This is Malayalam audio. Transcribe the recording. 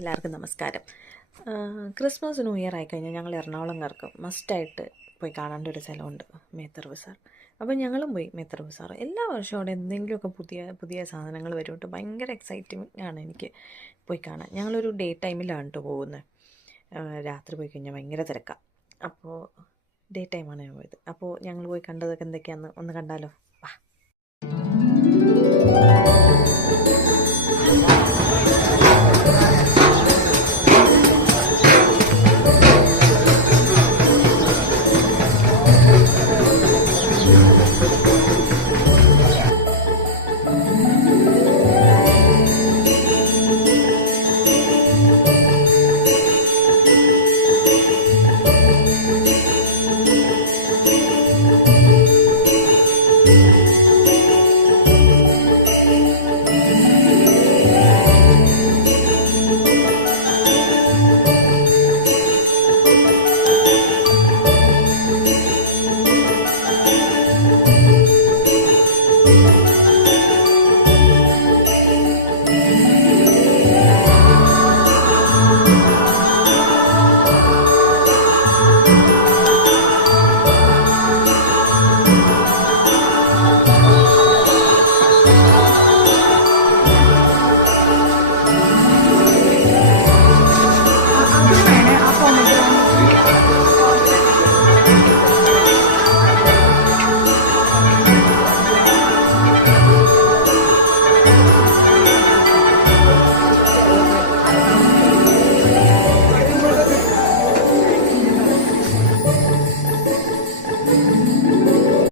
എല്ലാവർക്കും നമസ്കാരം. ക്രിസ്മസ് ന്യൂ ഇയർ ആയിക്കഴിഞ്ഞാൽ ഞങ്ങൾ എറണാകുളംകാർക്ക് മസ്റ്റായിട്ട് പോയി കാണേണ്ട ഒരു സ്ഥലമുണ്ട്, മേത്തർ ബസാർ. അപ്പോൾ ഞങ്ങളും പോയി മേത്തർ ബസാർ. എല്ലാ വർഷവും അവിടെ എന്തെങ്കിലുമൊക്കെ പുതിയ പുതിയ സാധനങ്ങൾ വരുന്നുണ്ട്. ഭയങ്കര എക്സൈറ്റിംഗ് ആണ് എനിക്ക് പോയി കാണാൻ. ഞങ്ങളൊരു ഡേ ടൈമിലാണ് കേട്ടോ പോകുന്നത്. രാത്രി പോയി കഴിഞ്ഞാൽ ഭയങ്കര തിരക്കാണ്. അപ്പോൾ ഡേ ടൈമാണ് ഞാൻ പോയത്. അപ്പോൾ ഞങ്ങൾ പോയി കണ്ടതൊക്കെ എന്തൊക്കെയാണെന്ന് ഒന്ന് കണ്ടാലോ? വാ.